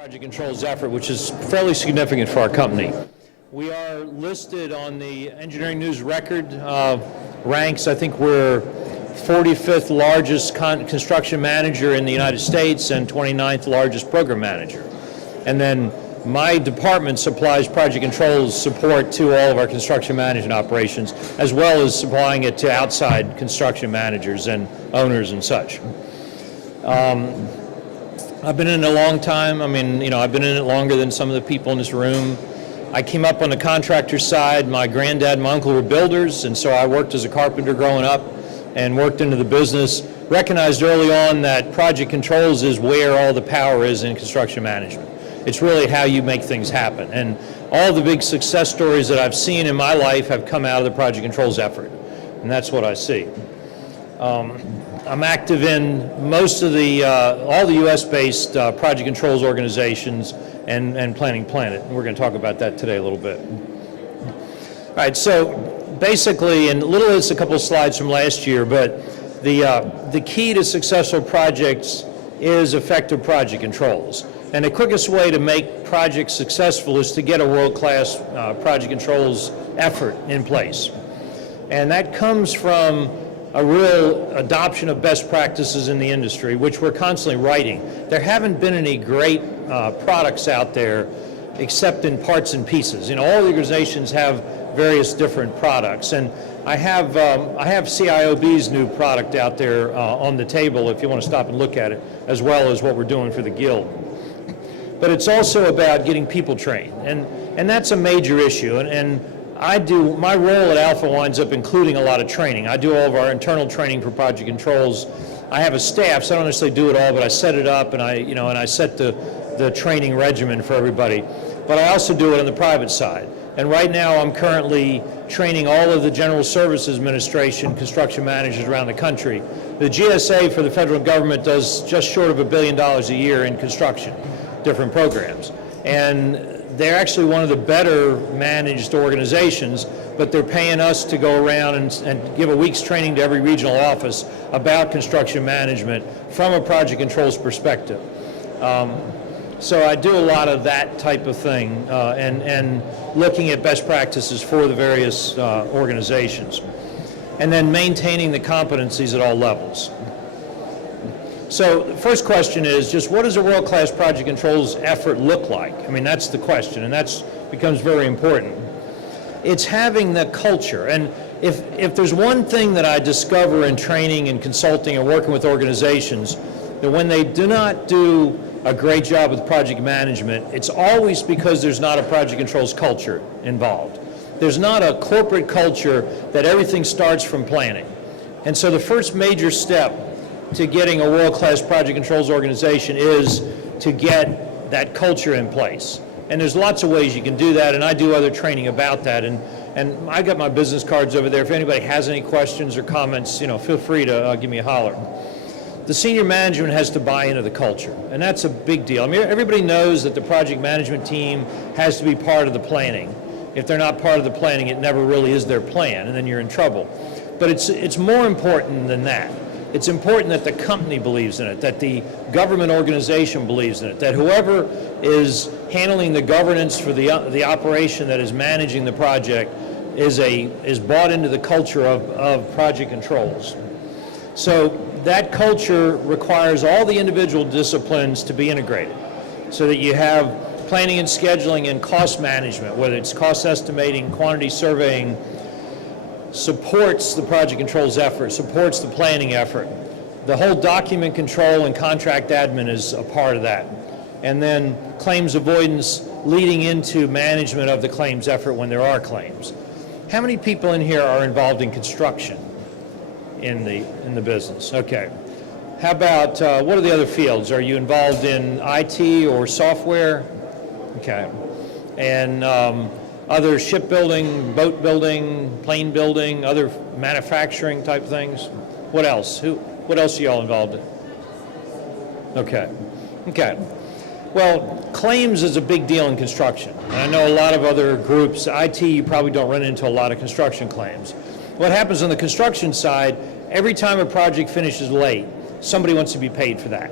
project controls effort, which is fairly significant for our company. We are listed on the Engineering News Record ranks. I think we're 45th largest construction manager in the United States and 29th largest program manager. And then my department supplies project controls support to all of our construction management operations, as well as supplying it to outside construction managers and owners and such. I've been in it a long time. I mean, I've been in it longer than some of the people in this room. I came up on the contractor side. My granddad and my uncle were builders, and so I worked as a carpenter growing up and worked into the business. Recognized early on that project controls is where all the power is in construction management. It's really how you make things happen. And all the big success stories that I've seen in my life have come out of the project controls effort. And that's what I see. I'm active in most of the, all the US-based project controls organizations and Planning Planet. And we're going to talk about that today a little bit. All right, so basically, and it's a couple of slides from last year, but the key to successful projects is effective project controls. And the quickest way to make projects successful is to get a world-class project controls effort in place. And that comes from a real adoption of best practices in the industry, which we're constantly writing. There haven't been any great products out there except in parts and pieces. All the organizations have various different products. And I have CIOB's new product out there on the table if you want to stop and look at it, as well as what we're doing for the Guild. But it's also about getting people trained, and that's a major issue. And my role at Alpha winds up including a lot of training. I do all of our internal training for project controls. I have a staff, so I don't necessarily do it all, but I set it up and I set the training regimen for everybody. But I also do it on the private side. And right now I'm currently training all of the General Services Administration construction managers around the country. The GSA for the federal government does just short of $1 billion a year in construction, different programs. And they're actually one of the better managed organizations, but they're paying us to go around and give a week's training to every regional office about construction management from a project controls perspective. So I do a lot of that type of thing and looking at best practices for the various organizations. And then maintaining the competencies at all levels. So the first question is just what does a world-class project controls effort look like? I mean, that's the question, and that becomes very important. It's having the culture, and if there's one thing that I discover in training and consulting and working with organizations, that when they do not do a great job with project management, it's always because there's not a project controls culture involved. There's not a corporate culture that everything starts from planning. And so the first major step to getting a world-class project controls organization is to get that culture in place. And there's lots of ways you can do that, and I do other training about that. And I got my business cards over there. If anybody has any questions or comments, feel free to give me a holler. The senior management has to buy into the culture, and that's a big deal. I mean, everybody knows that the project management team has to be part of the planning. If they're not part of the planning, it never really is their plan, and then you're in trouble. But it's more important than that. It's important that the company believes in it, that the government organization believes in it, that whoever is handling the governance for the operation that is managing the project is bought into the culture of project controls. So that culture requires all the individual disciplines to be integrated so that you have planning and scheduling and cost management, whether it's cost estimating, quantity surveying, supports the project controls effort, supports the planning effort. The whole document control and contract admin is a part of that. And then claims avoidance leading into management of the claims effort when there are claims. How many people in here are involved in construction in the business? Okay. How about, what are the other fields? Are you involved in IT or software? Okay. And other shipbuilding, boat building, plane building, other manufacturing type things? What else? What else are y'all involved in? Okay. Okay. Well, claims is a big deal in construction. And I know a lot of other groups, IT, you probably don't run into a lot of construction claims. What happens on the construction side, every time a project finishes late, somebody wants to be paid for that.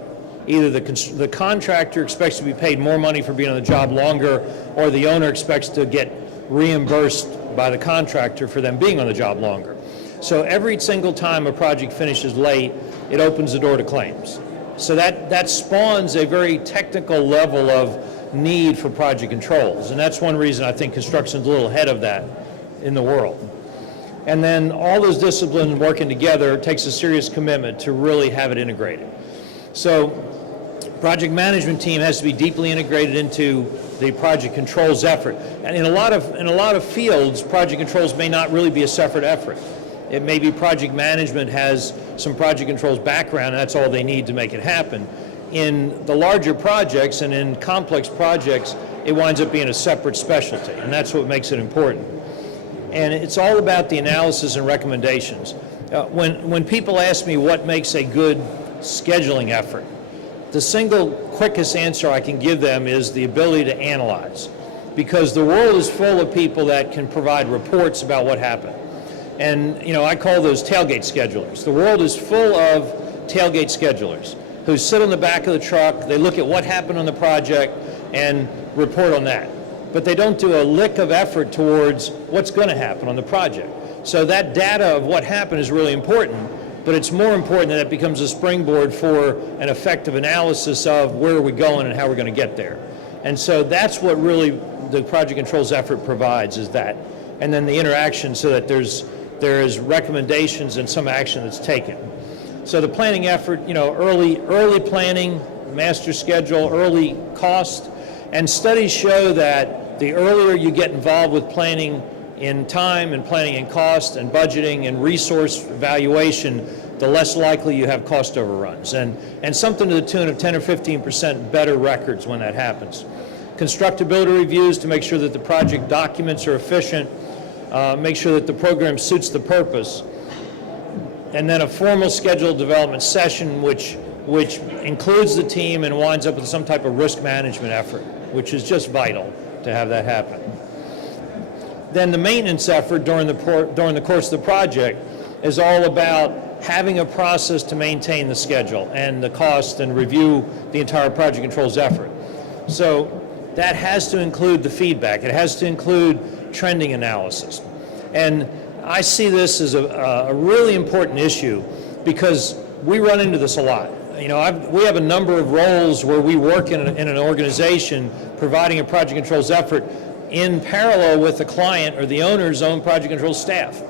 Either the contractor expects to be paid more money for being on the job longer, or the owner expects to get reimbursed by the contractor for them being on the job longer. So every single time a project finishes late, it opens the door to claims. So that spawns a very technical level of need for project controls, and that's one reason I think construction's a little ahead of that in the world. And then all those disciplines working together takes a serious commitment to really have it integrated. So project management team has to be deeply integrated into the project controls effort. And in a lot of fields, project controls may not really be a separate effort. It may be project management has some project controls background, and that's all they need to make it happen. In the larger projects and in complex projects, it winds up being a separate specialty, and that's what makes it important. And it's all about the analysis and recommendations. When people ask me what makes a good scheduling effort, the single quickest answer I can give them is the ability to analyze, because the world is full of people that can provide reports about what happened. And I call those tailgate schedulers. The world is full of tailgate schedulers who sit on the back of the truck, they look at what happened on the project and report on that. But they don't do a lick of effort towards what's going to happen on the project. So that data of what happened is really important, but it's more important that it becomes a springboard for an effective analysis of where are we going and how we're going to get there. And so that's what really the project controls effort provides, is that. And then the interaction so that there's recommendations and some action that's taken. So the planning effort, early planning, master schedule, early cost, and studies show that the earlier you get involved with planning in time and planning in cost and budgeting and resource evaluation, the less likely you have cost overruns, and something to the tune of 10 or 15% better records when that happens. Constructability reviews to make sure that the project documents are efficient, make sure that the program suits the purpose, and then a formal scheduled development session which includes the team and winds up with some type of risk management effort, which is just vital to have that happen. Then the maintenance effort during the course of the project is all about having a process to maintain the schedule and the cost and review the entire project controls effort. So that has to include the feedback. It has to include trending analysis. And I see this as a really important issue because we run into this a lot. We have a number of roles where we work in an organization providing a project controls effort in parallel with the client or the owner's own project controls staff.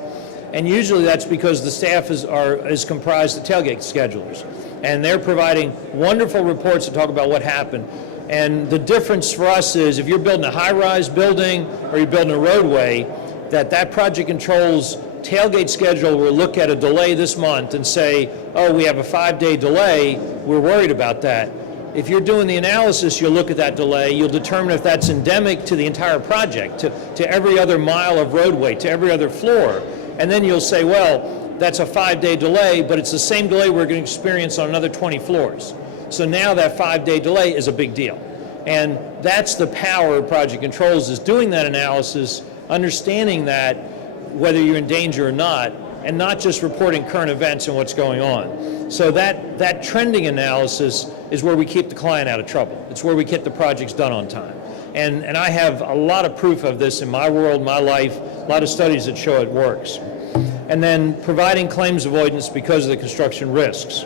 And usually that's because the staff is comprised of tailgate schedulers. And they're providing wonderful reports to talk about what happened. And the difference for us is if you're building a high-rise building or you're building a roadway, that project controls tailgate schedule will look at a delay this month and say, oh, we have a 5-day delay, we're worried about that. If you're doing the analysis, you'll look at that delay, you'll determine if that's endemic to the entire project, to every other mile of roadway, to every other floor. And then you'll say, well, that's a 5-day delay, but it's the same delay we're going to experience on another 20 floors. So now that 5-day delay is a big deal. And that's the power of project controls, is doing that analysis, understanding that whether you're in danger or not, and not just reporting current events and what's going on. So that trending analysis is where we keep the client out of trouble. It's where we get the projects done on time. And I have a lot of proof of this in my world, my life, a lot of studies that show it works. And then providing claims avoidance because of the construction risks.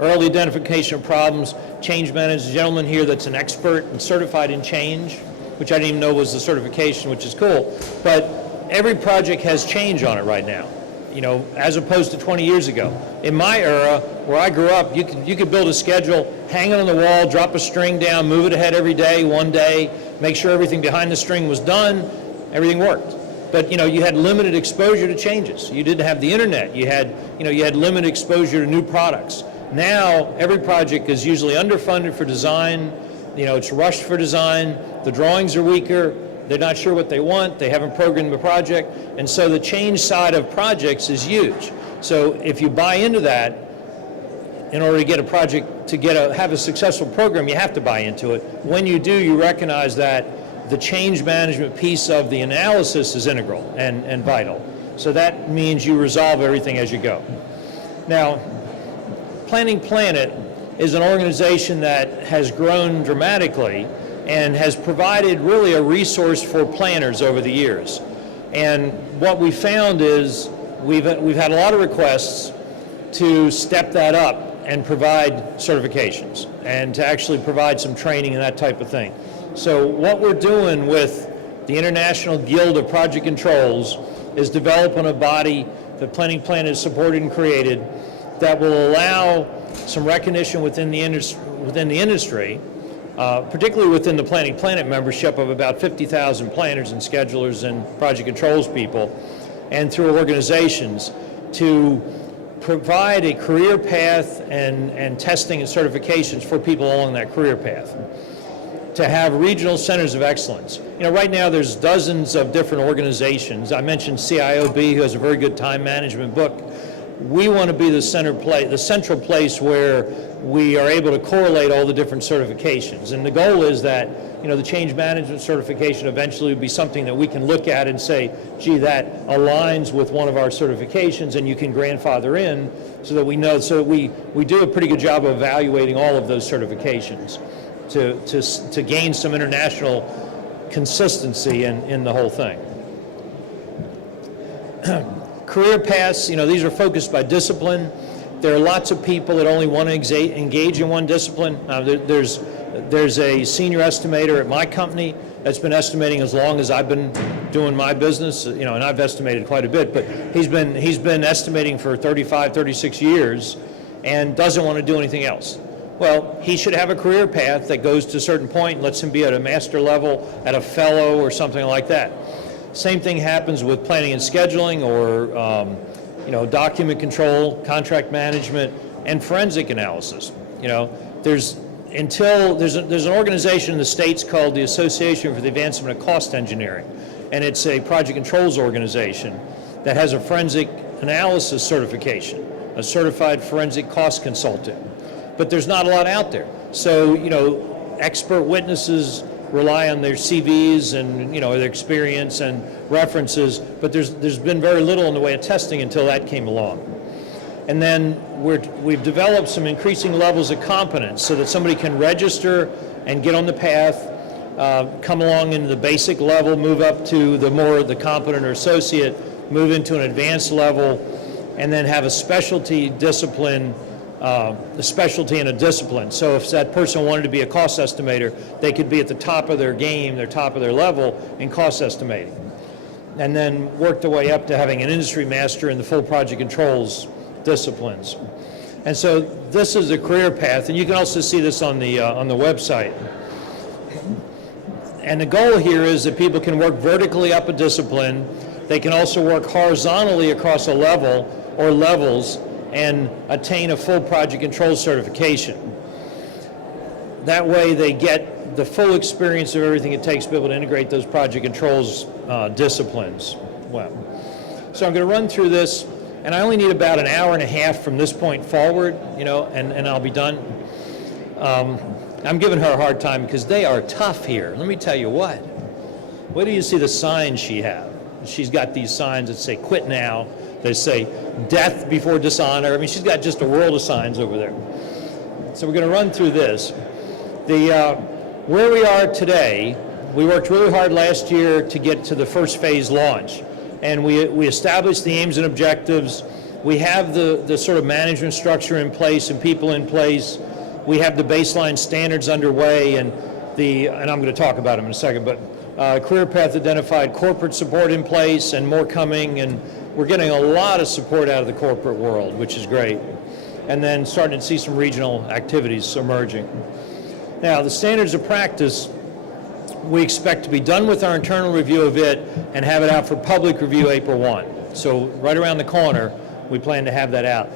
Early identification of problems, change management. A gentleman here that's an expert and certified in change, which I didn't even know was the certification, which is cool. But every project has change on it right now, as opposed to 20 years ago. In my era, where I grew up, you could build a schedule, hang it on the wall, drop a string down, move it ahead every day, one day, make sure everything behind the string was done, everything worked. But you had limited exposure to changes. You didn't have the internet. You had limited exposure to new products. Now every project is usually underfunded for design. It's rushed for design. The drawings are weaker. They're not sure what they want. They haven't programmed the project. And so the change side of projects is huge. So if you buy into that, in order to get a project, have a successful program, you have to buy into it. When you do, you recognize that the change management piece of the analysis is integral and vital. So that means you resolve everything as you go. Now, Planning Planet is an organization that has grown dramatically and has provided really a resource for planners over the years. And what we found is we've had a lot of requests to step that up and provide certifications and to actually provide some training and that type of thing. So what we're doing with the International Guild of Project Controls is developing a body that Planning Planet has supported and created that will allow some recognition within the industry, particularly within the Planning Planet membership of about 50,000 planners and schedulers and project controls people, and through organizations to provide a career path and testing and certifications for people along that career path. To have regional centers of excellence. Right now there's dozens of different organizations. I mentioned CIOB, who has a very good time management book. We want to be the central place where we are able to correlate all the different certifications. And the goal is that, the change management certification eventually would be something that we can look at and say, gee, that aligns with one of our certifications, and you can grandfather in so that we know. So we do a pretty good job of evaluating all of those certifications to gain some international consistency in the whole thing. Career paths, these are focused by discipline. There are lots of people that only want to engage in one discipline. There's a senior estimator at my company that's been estimating as long as I've been doing my business, and I've estimated quite a bit, but he's been estimating for 35, 36 years and doesn't want to do anything else. Well, he should have a career path that goes to a certain point and lets him be at a master level, at a fellow or something like that. Same thing happens with planning and scheduling or document control, contract management, and forensic analysis. There's an organization in the States called the Association for the Advancement of Cost Engineering, and it's a project controls organization that has a forensic analysis certification, a certified forensic cost consultant. But there's not a lot out there. So, expert witnesses rely on their CVs and, their experience and references, but there's been very little in the way of testing until that came along. And then we've developed some increasing levels of competence so that somebody can register and get on the path, come along into the basic level, move up to the competent or associate, move into an advanced level, and then have a specialty discipline, a specialty in a discipline. So if that person wanted to be a cost estimator, they could be at the top of their game, their top of their level in cost estimating. And then work their way up to having an industry master in the full project controls disciplines. And so this is a career path, and you can also see this on the website. And the goal here is that people can work vertically up a discipline. They can also work horizontally across a level or levels and attain a full project control certification. That way they get the full experience of everything it takes to be able to integrate those project controls disciplines well. So I'm going to run through this, and I only need about an hour and a half from this point forward, and I'll be done. I'm giving her a hard time because they are tough here. Let me tell you what. Where do you see the signs she has? She's got these signs that say quit now. They say death before dishonor. I mean, she's got just a world of signs over there. So we're going to run through this. Where we are today, we worked really hard last year to get to the first phase launch. And we established the aims and objectives. We have the sort of management structure in place and people in place. We have the baseline standards underway, and I'm going to talk about them in a second, but career path identified, corporate support in place, and more coming, and we're getting a lot of support out of the corporate world, which is great. And then starting to see some regional activities emerging. Now, the standards of practice, we expect to be done with our internal review of it and have it out for public review April 1. So right around the corner, we plan to have that out.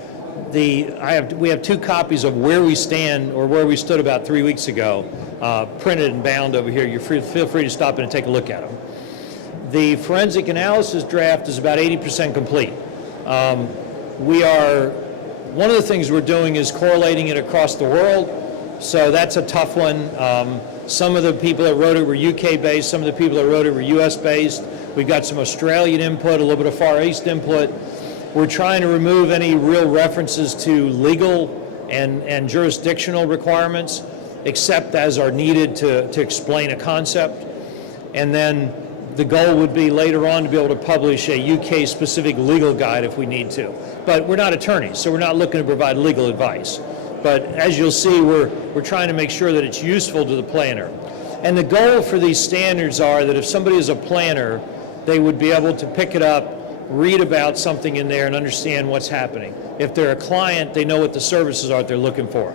We have 2 copies of where we stand, or where we stood about 3 weeks ago, printed and bound over here. Feel free to stop in and take a look at them. The forensic analysis draft is about 80% complete. One of the things we're doing is correlating it across the world, so that's a tough one. Some of the people that wrote it were UK-based, some of the people that wrote it were US-based. We've got some Australian input, a little bit of Far East input. We're trying to remove any real references to legal and jurisdictional requirements, except as are needed to explain a concept. And then the goal would be later on to be able to publish a UK-specific legal guide if we need to. But we're not attorneys, so we're not looking to provide legal advice. But as you'll see, we're trying to make sure that it's useful to the planner. And the goal for these standards are that if somebody is a planner, they would be able to pick it up, read about something in there, and understand what's happening. If they're a client, they know what the services are that they're looking for.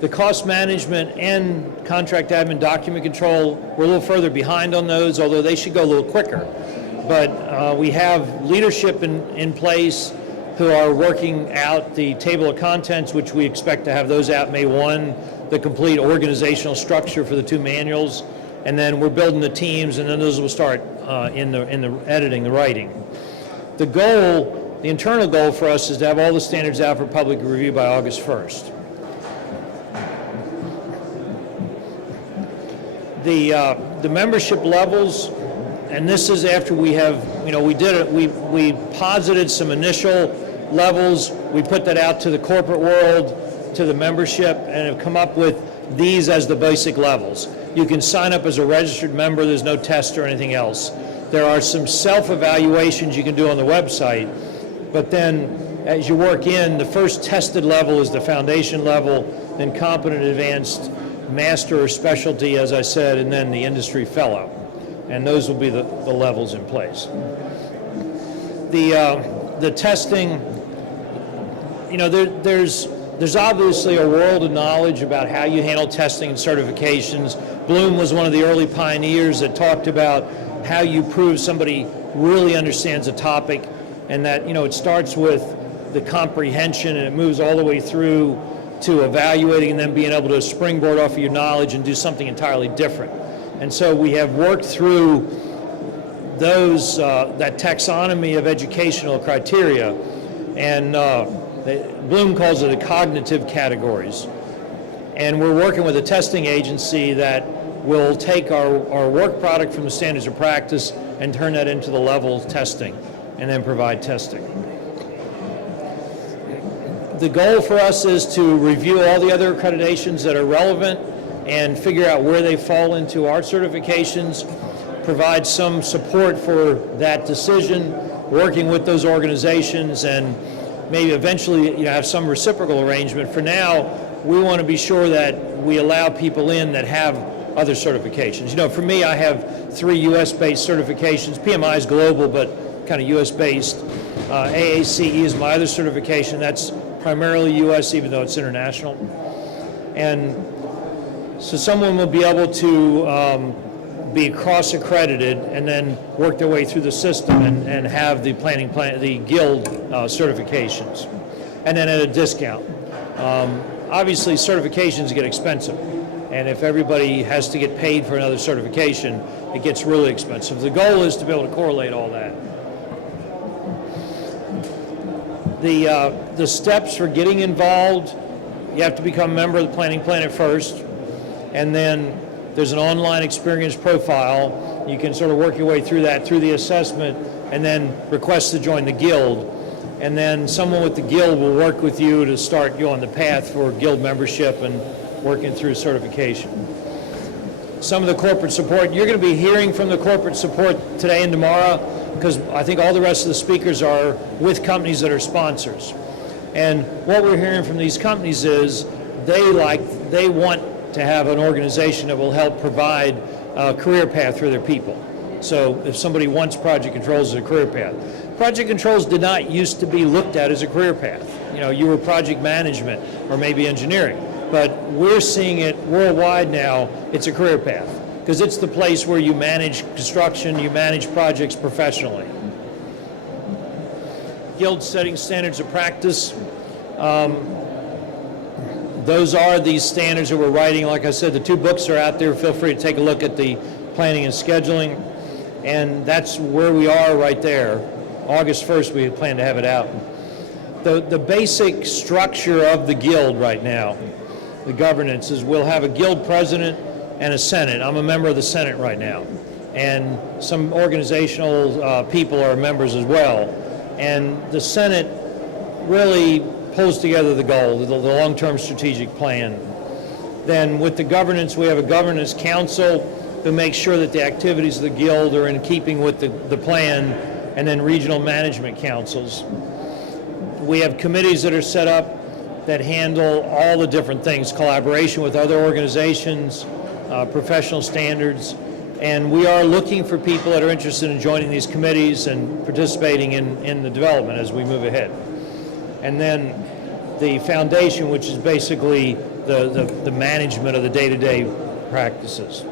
The cost management and contract admin document control, we're a little further behind on those, although they should go a little quicker. But we have leadership in place who are working out the table of contents, which we expect to have those out May 1, the complete organizational structure for the 2 manuals, and then we're building the teams, and then those will start in the editing, the writing. The goal, the internal goal for us is to have all the standards out for public review by August 1st. The membership levels, and this is after we have, we posited some initial levels, we put that out to the corporate world, to the membership, and have come up with these as the basic levels. You can sign up as a registered member, there's no test or anything else. There are some self-evaluations you can do on the website, but then as you work in, the first tested level is the foundation level, then competent, advanced, master or specialty, as I said, and then the industry fellow. And those will be the levels in place. The testing, there's obviously a world of knowledge about how you handle testing and certifications. Bloom was one of the early pioneers that talked about how you prove somebody really understands a topic, and that it starts with the comprehension and it moves all the way through to evaluating and then being able to springboard off of your knowledge and do something entirely different. And so we have worked through those, that taxonomy of educational criteria, and Bloom calls it the cognitive categories. And we're working with a testing agency that will take our work product from the standards of practice and turn that into the level testing and then provide testing. The goal for us is to review all the other accreditations that are relevant and figure out where they fall into our certifications, provide some support for that decision, working with those organizations, and maybe eventually have some reciprocal arrangement. For now, we want to be sure that we allow people in that have other certifications. For me, I have 3 US-based certifications. PMI is global, but kind of US-based. AACE is my other certification. That's primarily US, even though it's international. And so someone will be able to be cross-accredited and then work their way through the system and have the the guild certifications, and then at a discount. Obviously, certifications get expensive, and if everybody has to get paid for another certification, it gets really expensive. The goal is to be able to correlate all that. The steps for getting involved, you have to become a member of the Planning Planet first, and then there's an online experience profile. You can sort of work your way through that, through the assessment, and then request to join the guild. And then someone with the guild will work with you to start you on the path for guild membership and working through certification. Some of the corporate support, you're going to be hearing from the corporate support today and tomorrow, because I think all the rest of the speakers are with companies that are sponsors. And what we're hearing from these companies is they want to have an organization that will help provide a career path for their people. So if somebody wants project controls as a career path. Project controls did not used to be looked at as a career path. You were project management or maybe engineering. But we're seeing it worldwide now, it's a career path, because it's the place where you manage construction, you manage projects professionally. Guild setting standards of practice. Those are these standards that we're writing. Like I said, the 2 books are out there. Feel free to take a look at the planning and scheduling. And that's where we are right there. August 1st, we plan to have it out. The basic structure of the guild right now, the governance, is we'll have a guild president and a senate. I'm a member of the senate right now. And some organizational people are members as well. And the senate really pulls together the goal, the long-term strategic plan. Then with the governance, we have a governance council who makes sure that the activities of the guild are in keeping with the plan, and then regional management councils. We have committees that are set up that handle all the different things, collaboration with other organizations, professional standards, and we are looking for people that are interested in joining these committees and participating in the development as we move ahead. And then the foundation, which is basically the management of the day-to-day practices.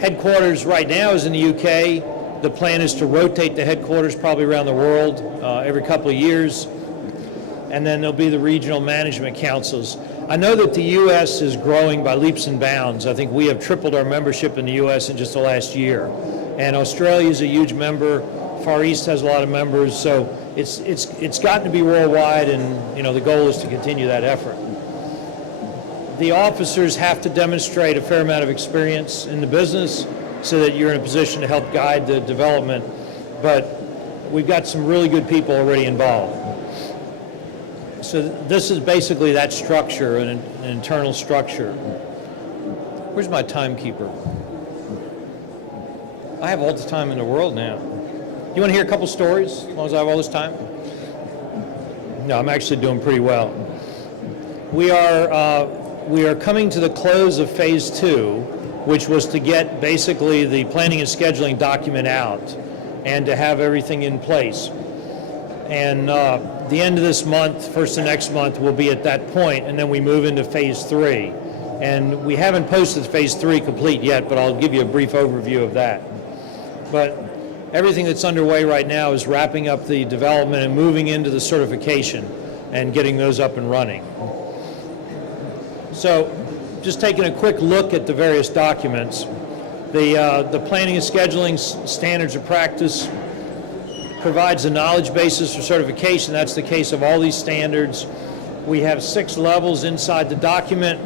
Headquarters right now is in the UK. The plan is to rotate the headquarters probably around the world every couple of years. And then there'll be the regional management councils. I know that the U.S. is growing by leaps and bounds. I think we have tripled our membership in the U.S. in just the last year. And Australia is a huge member. Far East has a lot of members. So it's gotten to be worldwide, and the goal is to continue that effort. The officers have to demonstrate a fair amount of experience in the business so that you're in a position to help guide the development. But we've got some really good people already involved. So this is basically that structure, an internal structure. Where's my timekeeper? I have all the time in the world now. You want to hear a couple stories as long as I have all this time? No, I'm actually doing pretty well. We are coming to the close of phase 2, which was to get basically the planning and scheduling document out and to have everything in place. And the end of this month, first of next month, we'll be at that point, and then we move into phase 3. And we haven't posted phase 3 complete yet, but I'll give you a brief overview of that. But everything that's underway right now is wrapping up the development and moving into the certification and getting those up and running. So just taking a quick look at the various documents, the planning and scheduling standards of practice provides a knowledge basis for certification. That's the case of all these standards. We have 6 levels inside the document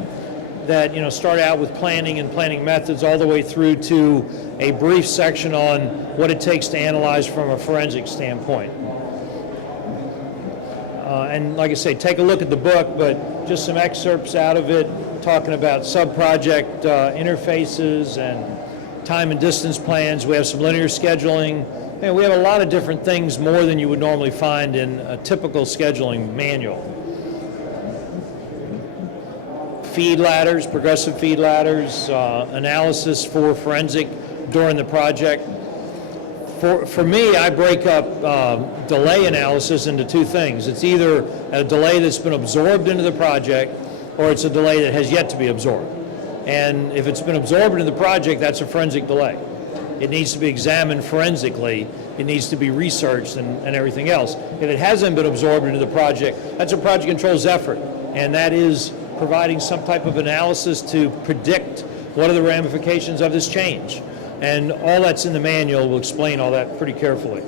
that start out with planning and planning methods all the way through to a brief section on what it takes to analyze from a forensic standpoint. And like I say, take a look at the book, but just some excerpts out of it talking about sub-project interfaces and time and distance plans. We have some linear scheduling. And we have a lot of different things, more than you would normally find in a typical scheduling manual. Feed ladders, progressive feed ladders, analysis for forensic during the project. For me, I break up delay analysis into 2 things. It's either a delay that's been absorbed into the project, or it's a delay that has yet to be absorbed. And if it's been absorbed into the project, that's a forensic delay. It needs to be examined forensically. It needs to be researched and everything else. If it hasn't been absorbed into the project, that's a project controls effort. And that is providing some type of analysis to predict what are the ramifications of this change. And all that's in the manual. We'll explain all that pretty carefully.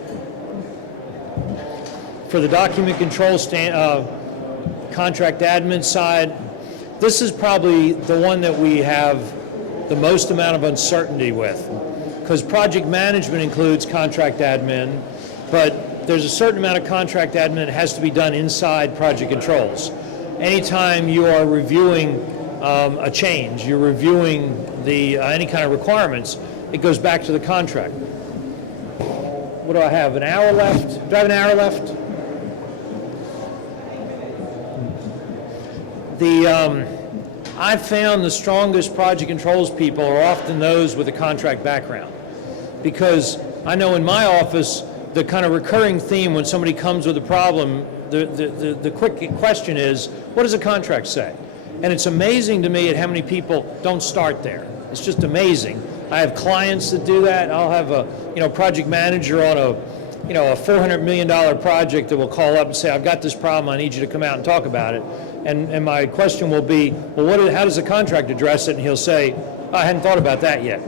For the document control contract admin side, this is probably the one that we have the most amount of uncertainty with, because project management includes contract admin, but there's a certain amount of contract admin that has to be done inside project controls. Anytime you are reviewing a change, you're reviewing any kind of requirements, it goes back to the contract. What do I have, an hour left? Do I have an hour left? I've found the strongest project controls people are often those with a contract background. Because I know in my office, the kind of recurring theme when somebody comes with a problem, the quick question is, what does the contract say? And it's amazing to me at how many people don't start there. It's just amazing. I have clients that do that. I'll have a project manager on a $400 million project that will call up and say, I've got this problem, I need you to come out and talk about it. And my question will be, well, how does the contract address it? And he'll say, I hadn't thought about that yet.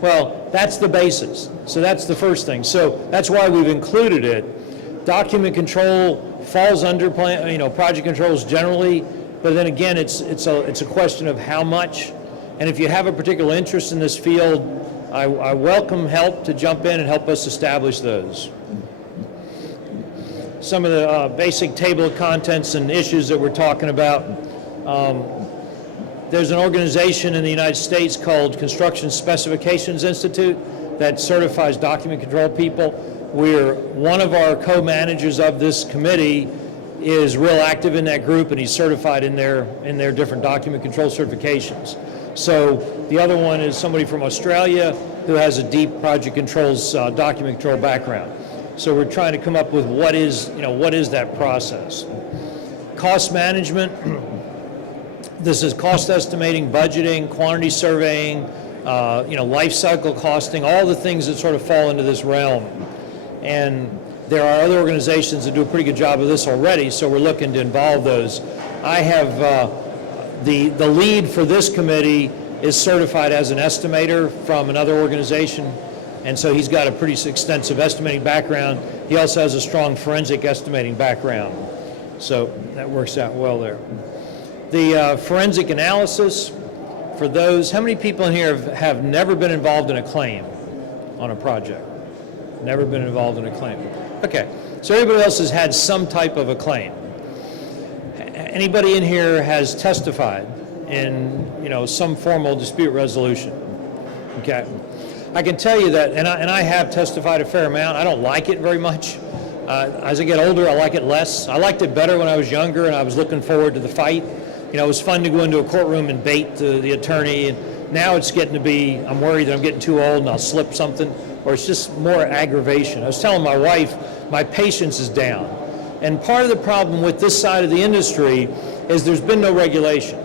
Well, that's the basis. So that's the first thing. So that's why we've included it. Document control falls under project controls generally, but then again, it's a question of how much. And if you have a particular interest in this field, I welcome help to jump in and help us establish those. some of the basic table of contents and issues that we're talking about. There's an organization in the United States called Construction Specifications Institute that certifies document control people. One of our co-managers of this committee is real active in that group, and he's certified in their different document control certifications. So the other one is somebody from Australia who has a deep project controls document control background. So we're trying to come up with what is that process. Cost management. This is cost estimating, budgeting, quantity surveying, life cycle costing, all the things that sort of fall into this realm. And there are other organizations that do a pretty good job of this already, so we're looking to involve those. I have the lead for this committee is certified as an estimator from another organization, and so he's got a pretty extensive estimating background. He also has a strong forensic estimating background, so that works out well there. The forensic analysis, for those, how many people in here have never been involved in a claim on a project? Never been involved in a claim. Okay, so everybody else has had some type of a claim. Anybody in here has testified in some formal dispute resolution? Okay, I can tell you that, and I have testified a fair amount. I don't like it very much. As I get older, I like it less. I liked it better when I was younger and I was looking forward to the fight. It was fun to go into a courtroom and bait the attorney, and now it's getting to be, I'm worried that I'm getting too old and I'll slip something, or it's just more aggravation. I was telling my wife, my patience is down. And part of the problem with this side of the industry is there's been no regulation.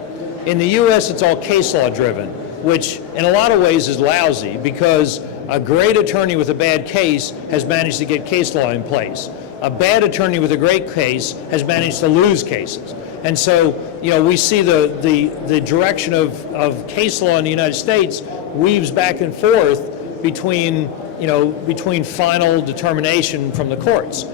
In the US, it's all case law driven, which in a lot of ways is lousy because a great attorney with a bad case has managed to get case law in place. A bad attorney with a great case has managed to lose cases. And so, we see the direction of case law in the United States weaves back and forth between final determination from the courts.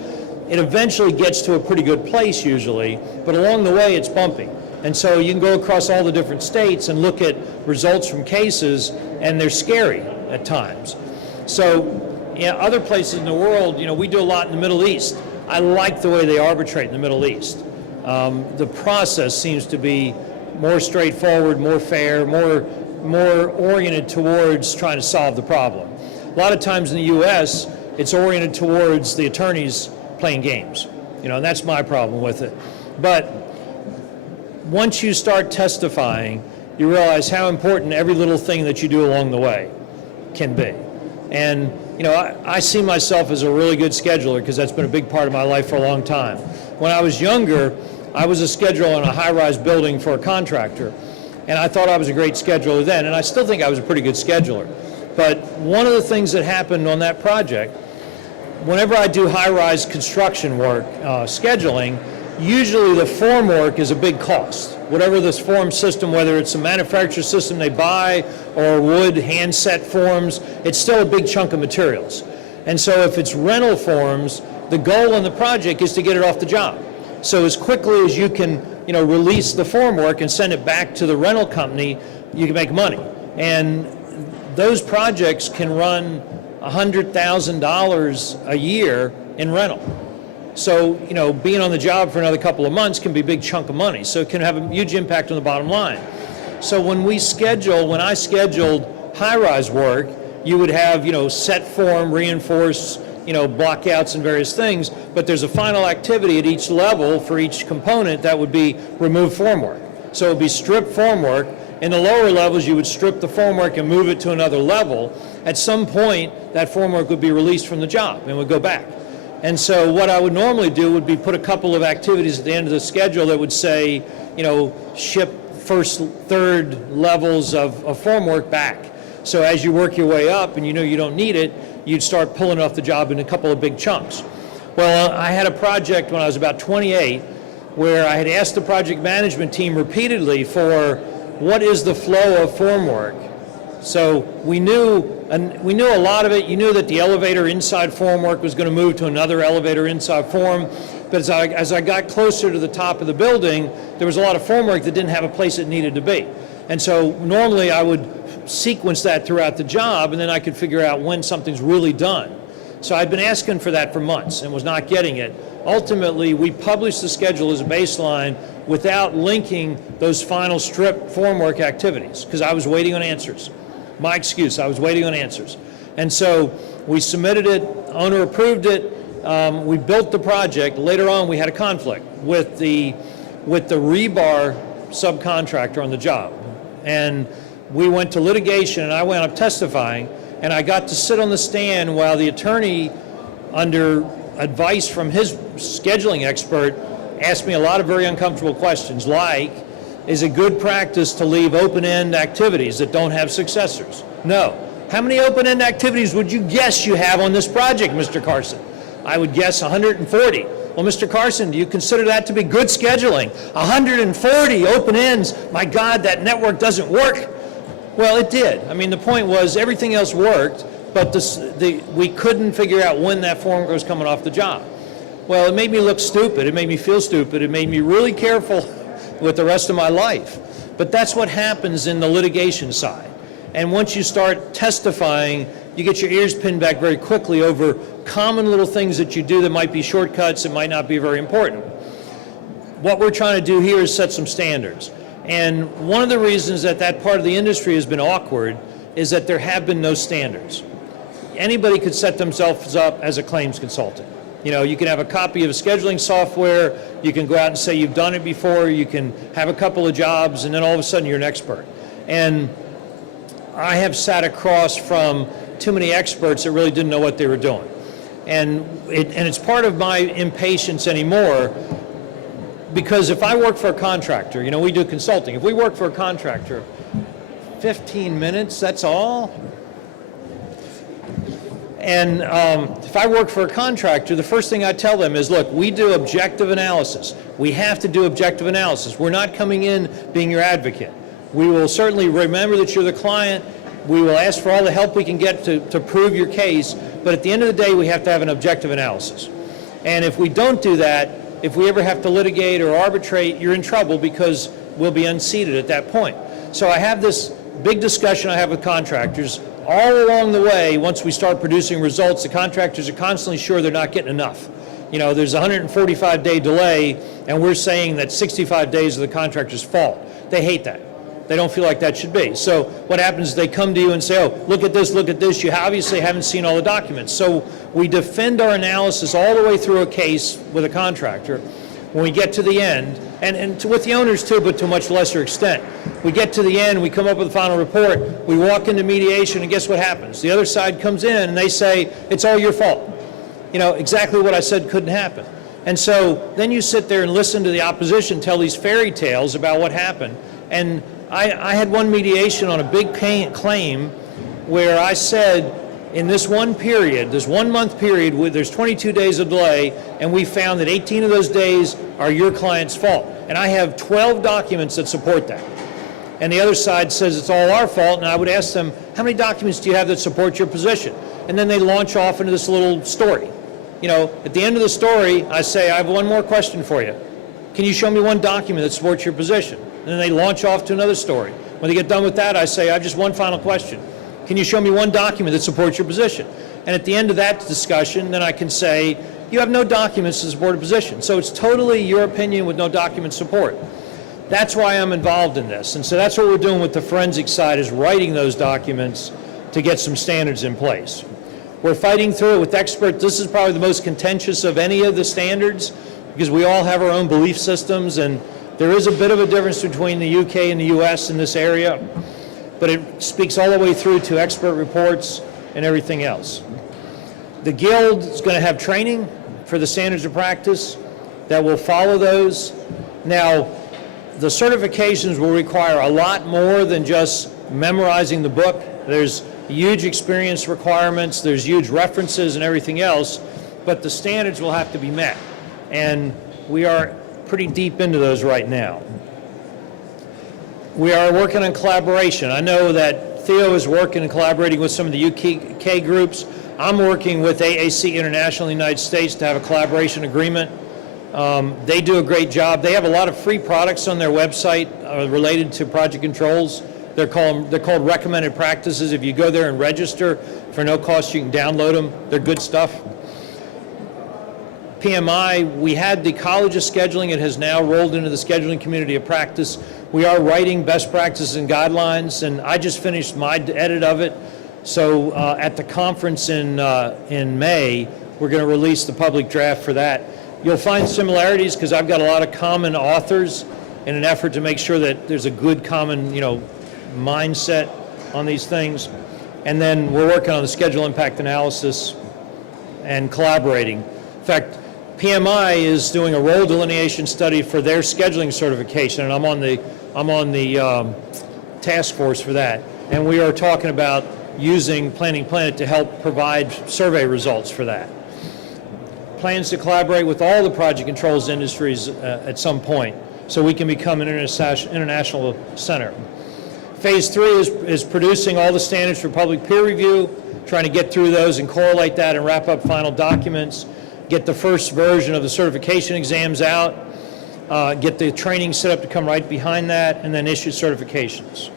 It eventually gets to a pretty good place usually, but along the way it's bumpy. And so you can go across all the different states and look at results from cases, and they're scary at times. So other places in the world, we do a lot in the Middle East. I like the way they arbitrate in the Middle East. The process seems to be more straightforward, more fair, more oriented towards trying to solve the problem. A lot of times in the U.S., it's oriented towards the attorneys playing games, and that's my problem with it. But once you start testifying, you realize how important every little thing that you do along the way can be. And I see myself as a really good scheduler because that's been a big part of my life for a long time. When I was younger, I was a scheduler in a high-rise building for a contractor, and I thought I was a great scheduler then, and I still think I was a pretty good scheduler. But one of the things that happened on that project, whenever I do high-rise construction work, scheduling, usually the form work is a big cost. Whatever this form system, whether it's a manufacturer system they buy or wood hand-set forms, it's still a big chunk of materials. And so if it's rental forms, the goal on the project is to get it off the job. So as quickly as you can, release the form work and send it back to the rental company, you can make money. And those projects can run $100,000 a year in rental. So, being on the job for another couple of months can be a big chunk of money. So it can have a huge impact on the bottom line. So when I scheduled high-rise work, you would have, set form, reinforce, blockouts and various things, but there's a final activity at each level for each component that would be remove formwork. So it would be strip formwork. In the lower levels, you would strip the formwork and move it to another level. At some point, that formwork would be released from the job and would go back. And so what I would normally do would be put a couple of activities at the end of the schedule that would say, ship first, third levels of formwork back. So as you work your way up and you don't need it, you'd start pulling off the job in a couple of big chunks. Well, I had a project when I was about 28 where I had asked the project management team repeatedly for what is the flow of formwork. So we knew a lot of it. You knew that the elevator inside formwork was going to move to another elevator inside form. But as I got closer to the top of the building, there was a lot of formwork that didn't have a place it needed to be. And so normally I would sequence that throughout the job, and then I could figure out when something's really done. So I'd been asking for that for months and was not getting it. Ultimately, we published the schedule as a baseline without linking those final strip formwork activities because I was waiting on answers. My excuse, I was waiting on answers. And so we submitted it, owner approved it, we built the project. Later on, we had a conflict with the rebar subcontractor on the job. And we went to litigation and I went up testifying and I got to sit on the stand while the attorney, under advice from his scheduling expert, asked me a lot of very uncomfortable questions like, is it good practice to leave open-end activities that don't have successors? No. How many open-end activities would you guess you have on this project, Mr. Carson? I would guess 140. Well, Mr. Carson, do you consider that to be good scheduling? 140 open ends, my God, that network doesn't work. Well, it did. I mean, the point was everything else worked, but we couldn't figure out when that formwork was coming off the job. Well, it made me look stupid. It made me feel stupid. It made me really careful with the rest of my life. But that's what happens in the litigation side. And once you start testifying, you get your ears pinned back very quickly over common little things that you do that might be shortcuts, that might not be very important. What we're trying to do here is set some standards. And one of the reasons that that part of the industry has been awkward is that there have been no standards. Anybody could set themselves up as a claims consultant. You know, you can have a copy of scheduling software, you can go out and say you've done it before, you can have a couple of jobs, and then all of a sudden you're an expert. And I have sat across from too many experts that really didn't know what they were doing. And it's part of my impatience anymore, because if I work for a contractor, you know, we do consulting, if we work for a contractor, 15 minutes, that's all? And if I work for a contractor, the first thing I tell them is, look, we do objective analysis. We have to do objective analysis. We're not coming in being your advocate. We will certainly remember that you're the client. We will ask for all the help we can get to prove your case. But at the end of the day, we have to have an objective analysis. And if we don't do that, if we ever have to litigate or arbitrate, you're in trouble because we'll be unseated at that point. So I have this big discussion I have with contractors. All along the way, once we start producing results, the contractors are constantly sure they're not getting enough. You know, there's a 145-day delay, and we're saying that 65 days is the contractor's fault. They hate that. They don't feel like that should be. So what happens is they come to you and say, oh, look at this, you obviously haven't seen all the documents. So we defend our analysis all the way through a case with a contractor. When we get to the end, and with the owners too, but to a much lesser extent, we get to the end, we come up with a final report, we walk into mediation, and guess what happens? The other side comes in and they say, it's all your fault. You know, exactly what I said couldn't happen. And so then you sit there and listen to the opposition tell these fairy tales about what happened. And I had one mediation on a big claim where I said, in this one period, this 1 month period, there's 22 days of delay, and we found that 18 of those days are your client's fault. And I have 12 documents that support that. And the other side says it's all our fault, and I would ask them, how many documents do you have that support your position? And then they launch off into this little story. You know, at the end of the story, I say, I have one more question for you. Can you show me one document that supports your position? And then they launch off to another story. When they get done with that, I say, I have just one final question. Can you show me one document that supports your position? And at the end of that discussion, then I can say, you have no documents to support a position. So it's totally your opinion with no document support. That's why I'm involved in this. And so that's what we're doing with the forensic side, is writing those documents to get some standards in place. We're fighting through it with experts. This is probably the most contentious of any of the standards, because we all have our own belief systems, and there is a bit of a difference between the UK and the US in this area, but it speaks all the way through to expert reports and everything else. The Guild is going to have training for the standards of practice that will follow those. Now, the certifications will require a lot more than just memorizing the book. There's huge experience requirements, there's huge references and everything else, but the standards will have to be met. And we are pretty deep into those right now. We are working on collaboration. I know that Theo is working and collaborating with some of the UK groups. I'm working with AAC International in the United States to have a collaboration agreement. They do a great job. They have a lot of free products on their website related to project controls. They're called recommended practices. If you go there and register for no cost, you can download them. They're good stuff. PMI, we had the College of Scheduling. It has now rolled into the scheduling community of practice. We are writing best practices and guidelines, and I just finished my edit of it. So at the conference in May, we're going to release the public draft for that. You'll find similarities because I've got a lot of common authors in an effort to make sure that there's a good common, mindset on these things. And then we're working on the schedule impact analysis and collaborating. In fact, PMI is doing a role delineation study for their scheduling certification, and I'm on the task force for that. And we are talking about using Planning Planet to help provide survey results for that. Plans to collaborate with all the project controls industries at some point, so we can become an international center. Phase 3 is producing all the standards for public peer review, trying to get through those and correlate that and wrap up final documents, get the first version of the certification exams out, get the training set up to come right behind that, and then issue certifications.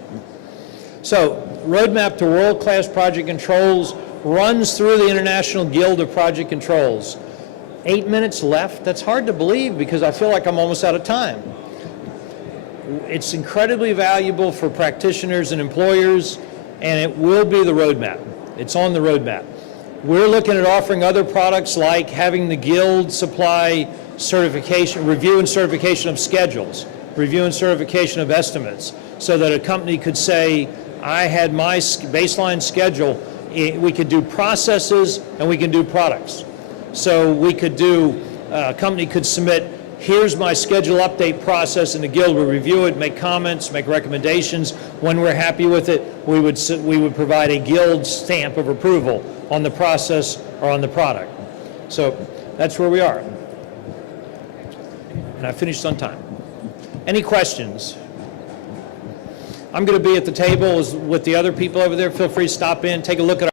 So, roadmap to world-class project controls runs through the International Guild of Project Controls. 8 minutes left. That's hard to believe because I feel like I'm almost out of time. It's incredibly valuable for practitioners and employers, and it will be the roadmap. It's on the roadmap. We're looking at offering other products like having the Guild supply certification, review and certification of schedules, review and certification of estimates, so that a company could say, I had my baseline schedule. We could do processes and we can do products. So we could do, a company could submit, here's my schedule update process, and the Guild will review it, make comments, make recommendations. When we're happy with it, we would provide a Guild stamp of approval on the process or on the product. So that's where we are. And I finished on time. Any questions? I'm going to be at the table with the other people over there. Feel free to stop in, take a look at our